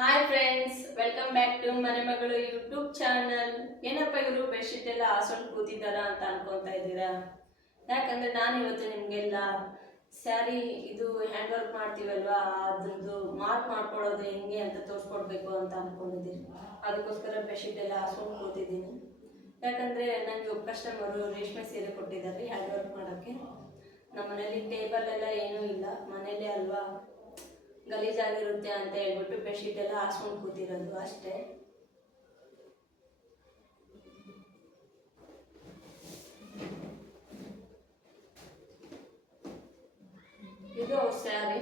Hi friends, welcome back to Mane Magalu YouTube channel. ಏನಪ್ಪ ಇವರು bedsheet ಎಲ್ಲ ಹಾಸ್ಕೊಂಡು ಕೂತಿದ್ದಾರ ಅಂತ ಅನ್ಕೊತಾ ಇದ್ದೀರಾ? ಯಾಕಂದ್ರೆ ನಾನು ಇವತ್ತು ನಿಮಗೆಲ್ಲ ಸ್ಯಾರಿ ಇದು ಹ್ಯಾಂಡ್ ವರ್ಕ್ ಮಾಡ್ತೀವಲ್ವಾ, ಅದ್ರದ್ದು ಮಾರ್ಕ್ ಮಾಡ್ಕೊಳ್ಳೋದು ಹೆಂಗೆ ಅಂತ ತೋರಿಸ್ಕೊಡ್ಬೇಕು ಅಂತ ಅನ್ಕೊಂಡಿದ್ದೀನಿ. ಅದಕ್ಕೋಸ್ಕರ ಬೆಡ್ಶೀಟ್ ಎಲ್ಲ ಹಾಸ್ಕೊಂಡು ಕೂತಿದ್ದೀನಿ. ಯಾಕಂದರೆ ನನಗೆ ಒಬ್ಬ ಕಸ್ಟಮರು ರೇಷ್ಮೆ ಸೀರೆ ಕೊಟ್ಟಿದ್ದಾರೆ ಹ್ಯಾಂಡ್ ವರ್ಕ್ ಮಾಡೋಕ್ಕೆ. ನಮ್ಮ ಮನೇಲಿ ಟೇಬಲ್ ಎಲ್ಲ ಏನೂ ಇಲ್ಲ, ಮನೇಲಿ ಅಲ್ವಾ ಗಲೀಜಾಗಿರುತ್ತೆ ಅಂತ ಹೇಳ್ಬಿಟ್ಟು ಬೆಡ್ಶೀಟ್ ಎಲ್ಲ ಹಾಸ್ಕೊಂಡು ಕೂತಿರೋದು ಅಷ್ಟೇ. ಇದು ಸ್ಯಾರಿ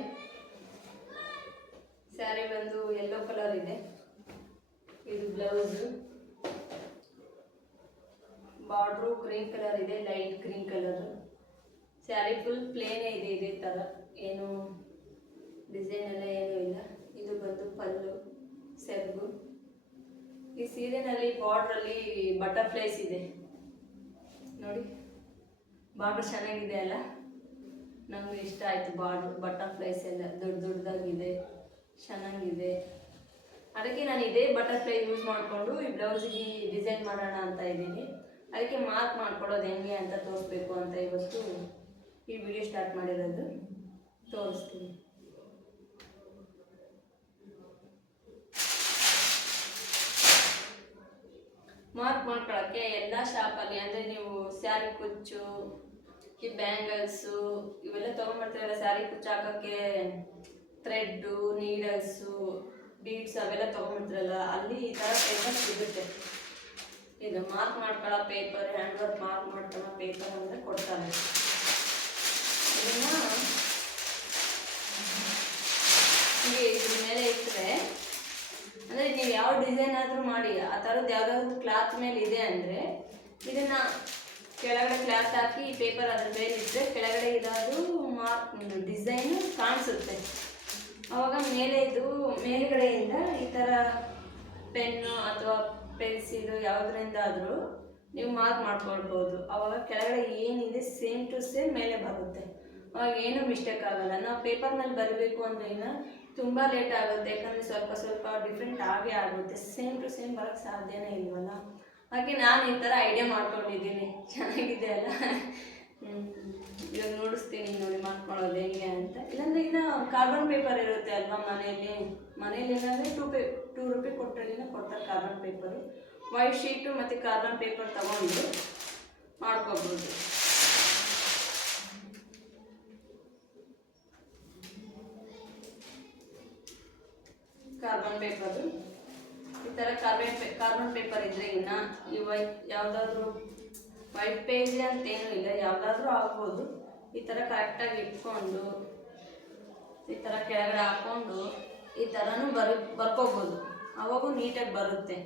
ಬಂದು ಯೆಲ್ಲೋ ಕಲರ್ ಇದೆ. ಇದು ಬ್ಲೌಸು, ಬಾರ್ಡ್ರು ಗ್ರೀನ್ ಕಲರ್ ಇದೆ, light green colour. Sari full ಪ್ಲೇನೇ ಇದೆ, ಇದೇ ಥರ ಏನು ಡಿಸೈನ್ ಎಲ್ಲ ಏನೂ ಇಲ್ಲ. ಇದು ಬಂದು ಪಲ್ಲು ಸೆರಗು. ಈ ಸೀರೆನಲ್ಲಿ ಬಾರ್ಡ್ರಲ್ಲಿ ಬಟರ್ಫ್ಲೈಸ್ ಇದೆ ನೋಡಿ, ಬಾರ್ಡ್ರ್ ಚೆನ್ನಾಗಿದೆ ಅಲ್ಲ, ನಮಗೆ ಇಷ್ಟ ಆಯಿತು. ಬಾರ್ಡ್ರ್ ಬಟರ್ಫ್ಲೈಸ್ ಎಲ್ಲ ದೊಡ್ಡ ದೊಡ್ಡದಾಗಿದೆ, ಚೆನ್ನಾಗಿದೆ. ಅದಕ್ಕೆ ನಾನು ಇದೇ ಬಟರ್ಫ್ಲೈ ಯೂಸ್ ಮಾಡಿಕೊಂಡು ಈ ಬ್ಲೌಸಿಗೆ ಡಿಸೈನ್ ಮಾಡೋಣ ಅಂತ ಇದ್ದೀನಿ. ಅದಕ್ಕೆ ಮಾರ್ಕ್ ಮಾಡ್ಕೊಳ್ಳೋದು ಹೆಂಗೆ ಅಂತ ತೋರಿಸ್ಬೇಕು ಅಂತ ಇವತ್ತು ಈ ವಿಡಿಯೋ ಸ್ಟಾರ್ಟ್ ಮಾಡಿರೋದು. ತೋರಿಸ್ತೀನಿ. ಮಾರ್ಕ್ ಮಾಡ್ಕೊಳ್ಳೋಕ್ಕೆ ಎಲ್ಲ ಶಾಪಲ್ಲಿ, ಅಂದರೆ ನೀವು ಸ್ಯಾರಿ ಕುಚ್ಚು, ಈ ಬ್ಯಾಂಗಲ್ಸು ಇವೆಲ್ಲ ತೊಗೊಂಡ್ಬರ್ತೀರಲ್ಲ, ಸ್ಯಾರಿ ಕುಚ್ಚು ಹಾಕೋಕ್ಕೆ ಥ್ರೆಡ್ಡು, ನೀಡಲ್ಸು, ಬೀಡ್ಸ್ ಅವೆಲ್ಲ ತೊಗೊಂಡ್ಬರ್ತೀರಲ್ಲ, ಅಲ್ಲಿ ಈ ಥರ ಪೇಪರ್ ಸಿಗುತ್ತೆ. ಇದು ಮಾರ್ಕ್ ಮಾಡ್ಕೊಳ್ಳೋ ಪೇಪರ್, ಹ್ಯಾಂಡ್ ವರ್ಕ್ ಮಾರ್ಕ್ ಮಾಡ್ಕೊಳ್ಳೋ ಪೇಪರ್ ಅಂದರೆ ಕೊಡ್ತಾರೆ. ಇದನ್ನು ಹೀಗೆ ಇದ್ರ ಮೇಲೆ ಇಟ್ಟರೆ, ಅಂದರೆ ನೀವು ಯಾವ ಡಿಸೈನ್ ಆದರೂ ಮಾಡಿ, ಆ ಥರದ್ದು ಯಾವುದಾದ್ರೂ ಕ್ಲಾತ್ ಮೇಲೆ ಇದೆ ಅಂದರೆ ಇದನ್ನು ಕೆಳಗಡೆ ಕ್ಲಾತ್ ಹಾಕಿ ಈ ಪೇಪರ್ ಅದ್ರ ಮೇಲೆ ಇಟ್ಟರೆ ಕೆಳಗಡೆ ಇರೋದು ಮಾರ್ಕ್ ಡಿಸೈನು ಕಾಣಿಸುತ್ತೆ. ಆವಾಗ ಮೇಲುಗಡೆಯಿಂದ ಈ ಥರ ಪೆನ್ನು ಅಥವಾ ಪೆನ್ಸಿಲು ಯಾವುದರಿಂದಾದರೂ ನೀವು ಮಾರ್ಕ್ ಮಾಡ್ಕೊಳ್ಬೋದು. ಆವಾಗ ಕೆಳಗಡೆ ಏನಿದೆ ಸೇಮ್ ಟು ಸೇಮ್ ಮೇಲೆ ಬರುತ್ತೆ. ಅವಾಗ ಏನೂ ಮಿಸ್ಟೇಕ್ ಆಗೋಲ್ಲ. ನಾವು ಪೇಪರ್ ಮೇಲೆ ಬರಬೇಕು ಅಂದರೆ ಇನ್ನು ತುಂಬ ಲೇಟ್ ಆಗುತ್ತೆ, ಯಾಕಂದರೆ ಸ್ವಲ್ಪ ಡಿಫ್ರೆಂಟ್ ಆಗೇ ಆಗುತ್ತೆ. ಸೇಮ್ ಟು ಸೇಮ್ ಬರೋಕ್ಕೆ ಸಾಧ್ಯನೇ ಇಲ್ವಲ್ಲ. ಹಾಗೆ ನಾನು ಈ ಥರ ಐಡಿಯಾ ಮಾಡ್ಕೊಂಡಿದ್ದೀನಿ. ಚೆನ್ನಾಗಿದೆ ಅಲ್ಲ? ಇವಾಗ ನೋಡಿಸ್ತೀನಿ ನೋಡಿ ಮಾಡ್ಕೊಳ್ಳೋದು ಹೆಂಗೆ ಅಂತ. ಇಲ್ಲಾಂದರೆ ಇನ್ನು ಕಾರ್ಬನ್ ಪೇಪರ್ ಇರುತ್ತೆ ಅಲ್ವಾ ಮನೇಲಿ ಏನಂದರೆ 2 ರೂಪಾಯಿ ಕೊಟ್ಟರೆ ಕೊಡ್ತಾರೆ ಕಾರ್ಬನ್ ಪೇಪರು. ವೈಟ್ ಶೀಟು ಮತ್ತು ಕಾರ್ಬನ್ ಪೇಪರ್ ತಗೊಂಡು ಮಾಡ್ಕೋಬೋದು. ಕಾರ್ಬನ್ ಪೇಪರು ಈ ಥರ ಕಾರ್ಬನ್ ಪೇಪರ್ ಇದ್ದರೆ ಇನ್ನು ಈ ಯಾವುದಾದ್ರೂ ವೈಟ್ ಪೇಜ್ ಅಂತೇನೂ ಇಲ್ಲ, ಯಾವುದಾದ್ರೂ ಆಗ್ಬೋದು. ಈ ಥರ ಕರೆಕ್ಟಾಗಿ ಇಟ್ಕೊಂಡು ಈ ಥರ ಕೆಳಗಡೆ ಹಾಕ್ಕೊಂಡು ಈ ಥರನೂ ಬರ್ಕೋಬೋದು. ಅವಾಗೂ ನೀಟಾಗಿ ಬರುತ್ತೆ.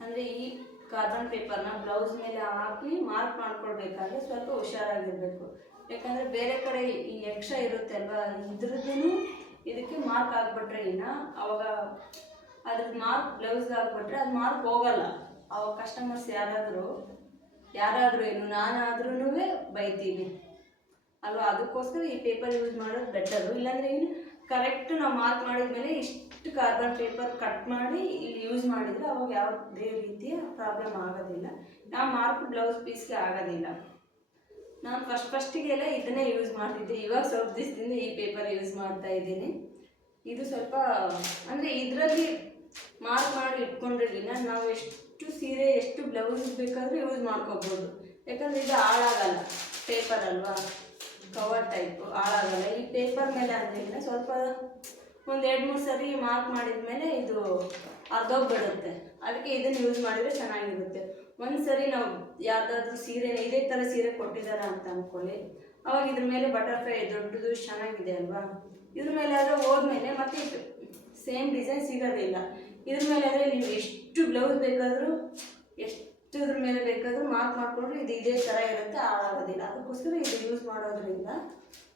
ಅಂದರೆ ಈ ಕಾರ್ಬನ್ ಪೇಪರ್ನ ಬ್ಲೌಸ್ ಮೇಲೆ ಹಾಕಿ ಮಾರ್ಕ್ ಮಾಡ್ಕೊಳ್ಬೇಕಾದ್ರೆ ಸ್ವಲ್ಪ ಹುಷಾರಾಗಿರಬೇಕು. ಯಾಕಂದರೆ ಬೇರೆ ಕಡೆ ಈ ಎಕ್ಸ್ಟ್ರಾ ಇರುತ್ತೆ ಅಲ್ವಾ, ಇದ್ರದ್ದು ಇದಕ್ಕೆ ಮಾರ್ಕ್ ಆಗಿಬಿಟ್ರೆ ಅವಾಗ ಅದ್ರದ್ದು ಮಾರ್ಕ್ ಬ್ಲೌಸ್ಗೆ ಆಗಿಬಿಟ್ರೆ ಅದು ಮಾರ್ಕ್ ಹೋಗಲ್ಲ. ಅವಾಗ ಕಸ್ಟಮರ್ಸ್ ಯಾರಾದರೂ ಏನು ನಾನಾದ್ರೂ ಬೈತೀವಿ ಅಲ್ವಾ. ಅದಕ್ಕೋಸ್ಕರ ಈ ಪೇಪರ್ ಯೂಸ್ ಮಾಡೋದು ಬೆಟರು. ಇಲ್ಲಾಂದರೆ ಕರೆಕ್ಟ್ ನಾವು ಮಾರ್ಕ್ ಮಾಡಿದ್ಮೇಲೆ ಇಷ್ಟು ಕಾರ್ಬನ್ ಪೇಪರ್ ಕಟ್ ಮಾಡಿ ಇಲ್ಲಿ ಯೂಸ್ ಮಾಡಿದರೆ ಅವಾಗ ಯಾವುದೇ ರೀತಿಯ ಪ್ರಾಬ್ಲಮ್ ಆಗೋದಿಲ್ಲ. ನಾವು ಮಾರ್ಕ್ ಬ್ಲೌಸ್ ಪೀಸ್ಗೆ ಆಗೋದಿಲ್ಲ. ನಾನು ಫಸ್ಟಿಗೆಲ್ಲ ಇದನ್ನೇ ಯೂಸ್ ಮಾಡ್ತಿದ್ದೆ. ಇವಾಗ ಸ್ವಲ್ಪ ದಿವಸದಿಂದ ಈ ಪೇಪರ್ ಯೂಸ್ ಮಾಡ್ತಾ ಇದ್ದೀನಿ. ಇದು ಸ್ವಲ್ಪ ಅಂದರೆ ಇದರಲ್ಲಿ ಮಾರ್ಕ್ ಮಾಡಿ ಇಟ್ಕೊಂಡ್ರೆ ನಾವು ಎಷ್ಟು ಸೀರೆ ಎಷ್ಟು ಬ್ಲೌಸ್ ಬೇಕಾದರೂ ಯೂಸ್ ಮಾಡ್ಕೋಬೋದು. ಯಾಕಂದರೆ ಇದು ಹಾಳಾಗಲ್ಲ, ಪೇಪರ್ ಅಲ್ವಾ, ಕವರ್ ಟೈಪು ಹಾಳಾಗಲ್ಲ. ಈ ಪೇಪರ್ ಮೇಲೆ ಅಂದರೆ ಸ್ವಲ್ಪ 1-2-3 ಸರಿ ಮಾರ್ಕ್ ಮಾಡಿದ ಮೇಲೆ ಇದು ಅರ್ಧೋಗ್ಬಿಡುತ್ತೆ. ಅದಕ್ಕೆ ಇದನ್ನು ಯೂಸ್ ಮಾಡಿದರೆ ಚೆನ್ನಾಗಿರುತ್ತೆ. ಒಂದು ಸರಿ ನಾವು ಯಾವುದಾದ್ರೂ ಸೀರೆನ ಇದೇ ಥರ ಸೀರೆ ಕೊಟ್ಟಿದ್ದಾರೆ ಅಂತ ಅಂದ್ಕೊಳ್ಳಿ, ಅವಾಗ ಇದ್ರ ಮೇಲೆ ಬಟರ್ಫ್ಲೈ ದೊಡ್ಡದು ಚೆನ್ನಾಗಿದೆ ಅಲ್ವಾ, ಇದ್ರ ಮೇಲೆ ಆದರೆ ಹೋದ್ಮೇಲೆ ಮತ್ತೆ ಸೇಮ್ ಡಿಸೈನ್ ಸಿಗೋದಿಲ್ಲ. ಇದ್ರ ಮೇಲೆ ಆದರೆ ನೀವು ಎಷ್ಟು ಬ್ಲೌಸ್ ಬೇಕಾದರೂ ಇದ್ರ ಮೇಲೆ ಬೇಕಾದರೂ ಮಾರ್ಕ್ ಮಾಡಿಕೊಂಡ್ರೆ ಇದು ಇದೇ ಥರ ಇರುತ್ತೆ, ಹಾಳಾಗೋದಿಲ್ಲ. ಅದಕ್ಕೋಸ್ಕರ ಇದು ಯೂಸ್ ಮಾಡೋದ್ರಿಂದ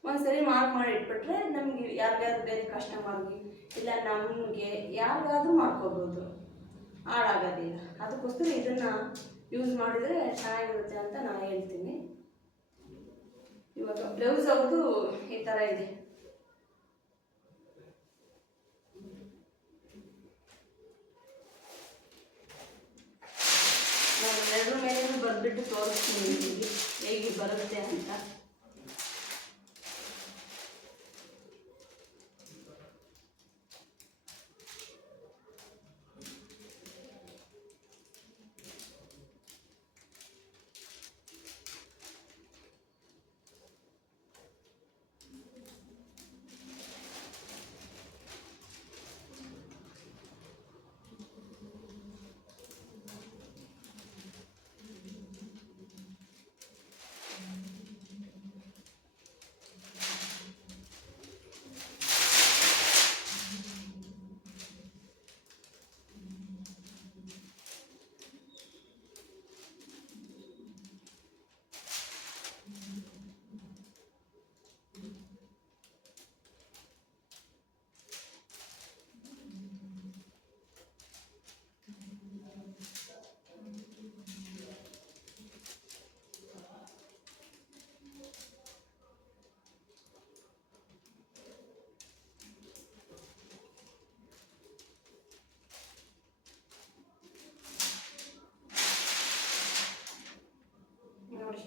ಒಂದ್ಸರಿ ಮಾರ್ಕ್ ಮಾಡಿ ಇಟ್ಬಿಟ್ರೆ ನಮಗೆ ಯಾರಿಗಾದ್ರೂ ಬೇರೆ ಕಸ್ಟಮರ್ಗೆ ಇಲ್ಲ ನಮಗೆ ಯಾರಿಗಾದ್ರೂ ಮಾಡ್ಕೋಬೋದು, ಹಾಳಾಗೋದಿಲ್ಲ. ಅದಕ್ಕೋಸ್ಕರ ಇದನ್ನು ಯೂಸ್ ಮಾಡಿದರೆ ಚೆನ್ನಾಗಿರುತ್ತೆ ಅಂತ ನಾನು ಹೇಳ್ತೀನಿ. ಇವಾಗ ಬ್ಲೌಸ್ ಅವ್ರದ್ದು ಈ ಥರ ಇದೆ. ತೋರಿಸ್ತೀನಿ ನಿಮಗೆ ಹೇಗೆ ಬರುತ್ತೆ ಅಂತ. ನೋಡಿ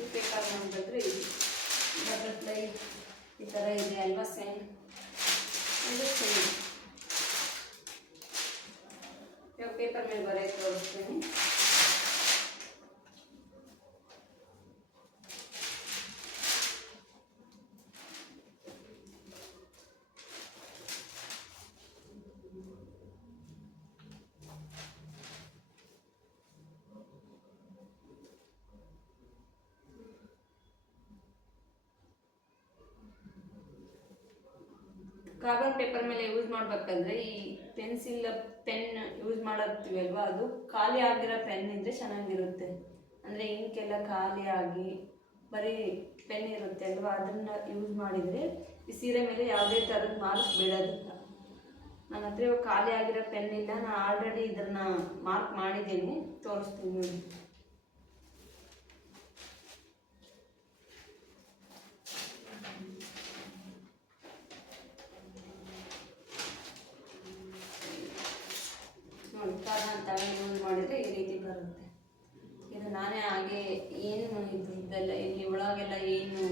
ಈ ಪೇಪರ್ ನೋಡಿದ್ರೆ ಬಟರ್ಫ್ಲೈ ಈ ಥರ ಇದೆ ಅಲ್ವಾ, ಸೇಮ್ ಇದು ಸೇಮ್. ಇವಾಗ ಪೇಪರ್ ಮೇಲೆ ಬರೆಯೋಕ್ಕೆ ತೋರಿಸ್ತೀನಿ. ಕಾರ್ಬನ್ ಪೇಪರ್ ಮೇಲೆ ಯೂಸ್ ಮಾಡಬೇಕಂದ್ರೆ ಈ ಪೆನ್ಸಿಲ್ ಪೆನ್ ಯೂಸ್ ಮಾಡ್ತೀವಿ ಅಲ್ವಾ, ಅದು ಖಾಲಿ ಆಗಿರೋ ಪೆನ್ ಇದ್ದರೆ ಚೆನ್ನಾಗಿರುತ್ತೆ. ಅಂದರೆ ಇಂಕೆಲ್ಲ ಖಾಲಿ ಆಗಿ ಬರೀ ಪೆನ್ ಇರುತ್ತೆ ಅಲ್ವಾ, ಅದನ್ನು ಯೂಸ್ ಮಾಡಿದರೆ ಈ ಸೀರೆ ಮೇಲೆ ಯಾವುದೇ ಥರದ ಮಾರ್ಕ್ಸ್ ಬೀಳೋದಿಲ್ಲ. ನನ್ನ ಹತ್ರ ಇವಾಗ ಖಾಲಿ ಆಗಿರೋ ಪೆನ್ ಇಲ್ಲ, ನಾನು ಆಲ್ರೆಡಿ ಇದನ್ನು ಮಾರ್ಕ್ ಮಾಡಿದ್ದೀನಿ, ತೋರಿಸ್ತೀನಿ ನೋಡಿ. ಕಾರ್ಬನ್ ತಗೊಂಡು ಯೂಸ್ ಮಾಡಿದರೆ ಈ ರೀತಿ ಬರುತ್ತೆ. ಇದು ನಾನೇ ಹಾಗೆ ಏನು ಇದೆಲ್ಲ ಇಲ್ಲಿ ಒಳಗೆಲ್ಲ ಏನು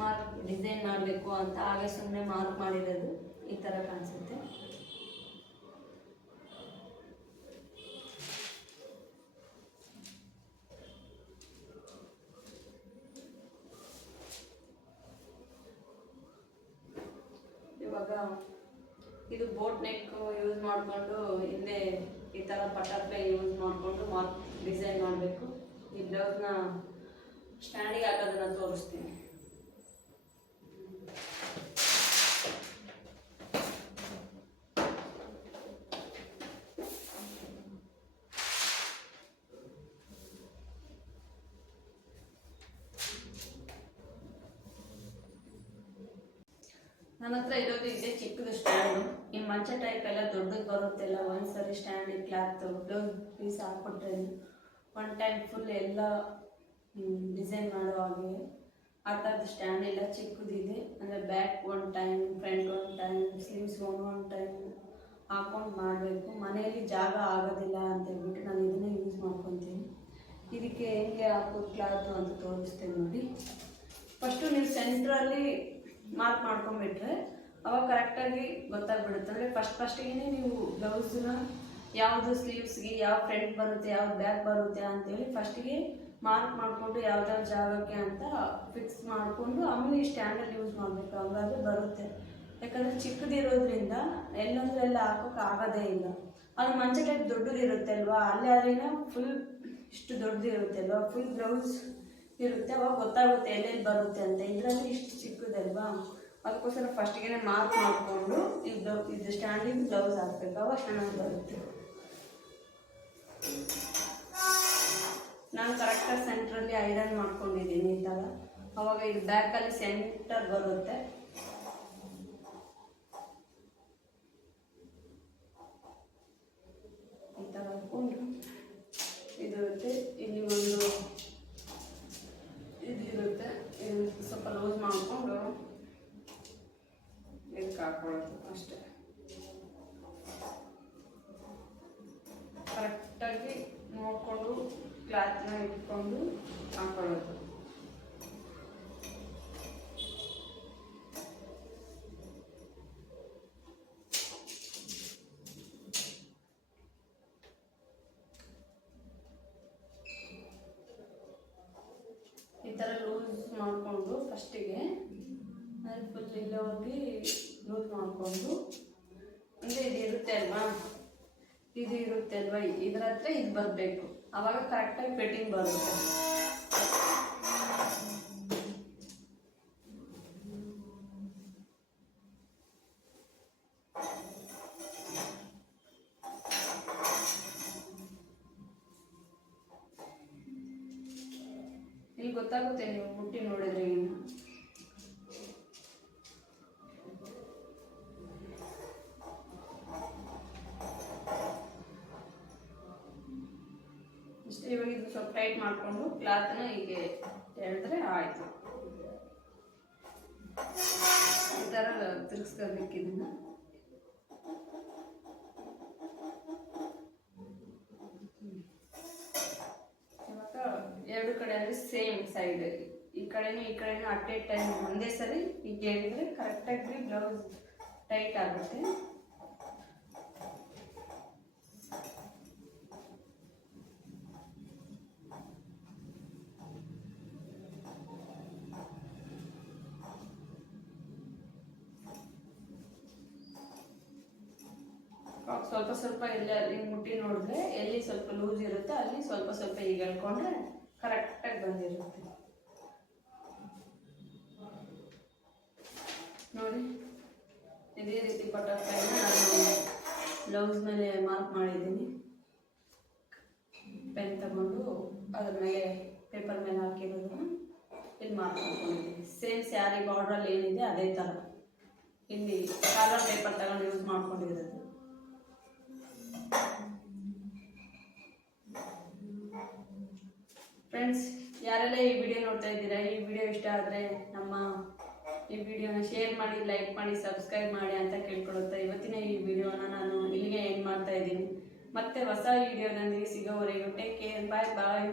ಮಾರ್ಕ್ ಡಿಸೈನ್ ಮಾಡಬೇಕು ಅಂತ ಹಾಗೆ ಸುಮ್ಮನೆ ಮಾರ್ಕ್ ಮಾಡಿರೋದು ಈ ಥರ ಕಾಣಿಸುತ್ತೆ. ಇವಾಗ ಇದು ಬೋಟ್ ನೆಕ್ ಯೂಸ್ ಮಾಡಿಕೊಂಡು ಹಿಂದೆ ಈ ಥರ ಬಟರ್ಫ್ಲೈ ಯೂಸ್ ಮಾಡಿಕೊಂಡು ಮಾರ್ಕ್ ಡಿಸೈನ್ ಮಾಡಬೇಕು. ಈ ಬ್ಲೌಸ್ನ ಸ್ಟ್ಯಾಂಡಿಗೆ ಹಾಕೋದನ್ನು ತೋರಿಸ್ತೀನಿ. ನನ್ನ ಹತ್ರ ಇರೋದು ಇದೆ ಚಿಕ್ಕದು ಸ್ಟ್ಯಾಂಡು. ಈ ಮಂಚ ಟೈಪ್ ಎಲ್ಲ ದೊಡ್ಡದು ಬರುತ್ತೆಲ್ಲ, ಒಂದ್ಸರಿ ಸ್ಟ್ಯಾಂಡಿಗೆ ಕ್ಲಾತ್ ಬ್ಲೌಸ್ ಪೀಸ್ ಹಾಕ್ಕೊಟ್ರೆ ಒನ್ ಟೈಮ್ ಫುಲ್ ಎಲ್ಲ ಡಿಸೈನ್ ಮಾಡೋ ಹಾಗೆ ಆ ಥರದ್ದು ಸ್ಟ್ಯಾಂಡ್ ಎಲ್ಲ ಚಿಕ್ಕದಿದೆ. ಅಂದರೆ back one time, front one time, sleeves one time ಹಾಕ್ಕೊಂಡು ಮಾಡಬೇಕು. ಮನೆಯಲ್ಲಿ ಜಾಗ ಆಗೋದಿಲ್ಲ ಅಂತ ಹೇಳ್ಬಿಟ್ಟು ನಾನು ಇದನ್ನೇ ಯೂಸ್ ಮಾಡ್ಕೊತೀನಿ. ಇದಕ್ಕೆ ಹೇಗೆ ಹಾಕೋದು ಕ್ಲಾತು ಅಂತ ತೋರಿಸ್ತೇನೆ ನೋಡಿ. ಫಸ್ಟು ನೀವು ಸೆಂಟ್ರಲ್ಲಿ ಮಾರ್ಕ್ ಮಾಡ್ಕೊಂಡ್ಬಿಟ್ರೆ ಅವಾಗ ಕರೆಕ್ಟಾಗಿ ಗೊತ್ತಾಗ್ಬಿಡುತ್ತೆ. ಅಂದರೆ ಫಸ್ಟಿಗೆ ನೀವು ಬ್ಲೌಸ್ನ ಯಾವುದು ಸ್ಲೀವ್ಸ್ಗೆ ಯಾವ ಫ್ರಂಟ್ ಬರುತ್ತೆ, ಯಾವ್ದು ಬ್ಯಾಕ್ ಬರುತ್ತೆ ಅಂತೇಳಿ ಫಸ್ಟಿಗೆ ಮಾರ್ಕ್ ಮಾಡಿಕೊಂಡು ಯಾವ್ದಾವ್ದು ಜಾಗಕ್ಕೆ ಅಂತ ಫಿಕ್ಸ್ ಮಾಡಿಕೊಂಡು ಆಮೇಲೆ ಈ ಸ್ಟ್ಯಾಂಡಲ್ಲಿ ಯೂಸ್ ಮಾಡಬೇಕು. ಹಾಗಾದರೆ ಬರುತ್ತೆ. ಯಾಕಂದರೆ ಚಿಕ್ಕದಿರೋದ್ರಿಂದ ಎಲ್ಲಂದ್ರೆ ಎಲ್ಲ ಹಾಕೋಕೆ ಆಗೋದೇ ಇಲ್ಲ. ಅದು ಮಂಚ ಟೈಪ್ ದೊಡ್ಡದಿರುತ್ತೆ ಅಲ್ವಾ, ಅಲ್ಲಿ ಆದ್ರಿಂದ ಫುಲ್ ಇಷ್ಟು ದೊಡ್ಡದಿರುತ್ತೆ ಅಲ್ವಾ, ಫುಲ್ ಬ್ಲೌಸ್ ಇರುತ್ತೆ, ಅವಾಗ ಗೊತ್ತಾಗುತ್ತೆ ಎಲ್ಲೆಲ್ಲಿ ಬರುತ್ತೆ ಅಂತ. ಇದರಲ್ಲಿ ಇಷ್ಟು ಚಿಕ್ಕದಲ್ವಾ, ಅದಕ್ಕೋಸ್ಕರ ಫಸ್ಟಿಗೆ ಮಾರ್ಕ್ ಮಾಡಿಕೊಂಡು ಇದು ಸ್ಟ್ಯಾಂಡಿಂಗ್ ಬ್ಲೌಸ್ ಹಾಕ್ಬೇಕು, ಅವಾಗ ಚೆನ್ನಾಗಿ ಬರುತ್ತೆ. ನಾನು ಕರೆಕ್ಟಾಗಿ ಸೆಂಟ್ರಲ್ಲಿ ಐರನ್ ಮಾಡ್ಕೊಂಡಿದ್ದೀನಿ ಈ ಥರ. ಅವಾಗ ಇದು ಬ್ಯಾಕಲ್ಲಿ ಸೆಂಟರ್ ಬರುತ್ತೆ. ಈ ಥರ ಹಾಕ್ಕೊಂಡು ಇದಿರುತ್ತೆ. ಇಲ್ಲಿ ಒಂದು ಇದಿರುತ್ತೆ, ಇದು ಸ್ವಲ್ಪ ಲೂಸ್ ಮಾಡಿಕೊಂಡು ಇದಕ್ಕೆ ಹಾಕೊಳ್ಳೋದು ಅಷ್ಟೇ. ಕರೆಕ್ಟಾಗಿ ನೋಡಿಕೊಂಡು ಕ್ಲಾತ್ನ ಇಟ್ಕೊಂಡು ಹಾಕೊಳ್ಳೋದು. ಈ ಥರ ಲೂಸ್ ಮಾಡಿಕೊಂಡು ಫಸ್ಟಿಗೆ ಫುಲ್ ಇಲ್ಲ ಹೋಗಿ ಲೂಸ್ ಮಾಡಿಕೊಂಡು ಅಂದರೆ ಇದು ಇರುತ್ತೆ ಅಲ್ವಾ, ಇದು ಇರುತ್ತೆ ಅಲ್ವಾ, ಇದರ ಹತ್ರ ಇದು ಬರಬೇಕು, ಆವಾಗ ಕರೆಕ್ಟಾಗಿ ಫಿಟ್ಟಿಂಗ್ ಬರುತ್ತೆ. ಇಲ್ಲಿ ಗೊತ್ತಾಗುತ್ತೆ, ನೀವು ಮುಟ್ಟಿ ನೋಡಿದ್ರೆ ಇನ್ನು ಇಷ್ಟು. ಇವಾಗ ಇದು ಸ್ವಲ್ಪ ಟೈಟ್ ಮಾಡಿಕೊಂಡು ಕ್ಲಾತ್ನ ಹೀಗೆ ಎಳೆದ್ರೆ ಆಯಿತು. ಈ ಥರ ತಿರ್ಗಿಸ್ಕೋಬೇಕು ಇದನ್ನು. ಇವಾಗ ಎರಡು ಕಡೆ ಅಂದರೆ ಸೇಮ್ ಸೈಡ್, ಈ ಕಡೆನೂ ಅಟ್ ಎ ಟೈಮ್ ಒಂದೇ ಸರಿ ಈಗ ಹೇಳಿದ್ರೆ ಕರೆಕ್ಟಾಗಿ ಬ್ಲೌಸ್ ಟೈಟ್ ಆಗುತ್ತೆ. ಸ್ವಲ್ಪ ಸ್ವಲ್ಪ ಎಲ್ಲ ಹಿಂಗೆ ಮುಟ್ಟಿ ನೋಡಿದ್ರೆ ಎಲ್ಲಿ ಸ್ವಲ್ಪ ಲೂಸ್ ಇರುತ್ತೆ ಅಲ್ಲಿ ಸ್ವಲ್ಪ ಸ್ವಲ್ಪ ಈಗ ಎಳ್ಕೊಂಡ್ರೆ ಕರೆಕ್ಟಾಗಿ ಬಂದಿರುತ್ತೆ ನೋಡಿ. ಇದೇ ರೀತಿ ಬಟರ್ಫ್ಲೈನ ನಾನು ಬ್ಲೌಸ್ ಮೇಲೆ ಮಾರ್ಕ್ ಮಾಡಿದ್ದೀನಿ. ಪೆನ್ ತಗೊಂಡು ಅದ್ರ ಮೇಲೆ ಪೇಪರ್ ಮೇಲೆ ಹಾಕಿರೋದನ್ನ ಇಲ್ಲಿ ಮಾರ್ಕ್ ಮಾಡ್ಕೊಂಡಿದ್ದೀನಿ. ಸೇಮ್ ಸ್ಯಾರಿ ಬಾರ್ಡ್ರಲ್ಲಿ ಏನಿದೆ ಅದೇ ಥರ ಇಲ್ಲಿ ಕಾರ್ಬನ್ ಪೇಪರ್ ತಗೊಂಡು ಯೂಸ್ ಮಾಡ್ಕೊಂಡಿರೋದು. ಫ್ರೆಂಡ್ಸ್, ಯಾರೆಲ್ಲ ಈ ವಿಡಿಯೋ ನೋಡ್ತಾ ಇದ್ದೀರಾ, ಈ ವಿಡಿಯೋ ಇಷ್ಟ ಆದರೆ ನಮ್ಮ ಈ ವಿಡಿಯೋನ ಶೇರ್ ಮಾಡಿ, ಲೈಕ್ ಮಾಡಿ, ಸಬ್ಸ್ಕ್ರೈಬ್ ಮಾಡಿ ಅಂತ ಕೇಳ್ಕೊಳುತ್ತಾ ಇವತ್ತಿನ ಈ ವಿಡಿಯೋನ ನಾನು ಇಲ್ಲಿಗೆ ಎಂಡ್ ಮಾಡ್ತಾ ಇದ್ದೀನಿ. ಮತ್ತೆ ಹೊಸ ವಿಡಿಯೋದೊಂದಿಗೆ ಸಿಗೋವರೆಗೂ ಟೇಕ್ ಕೇರ್, ಬಾಯ್ ಬಾಯ್.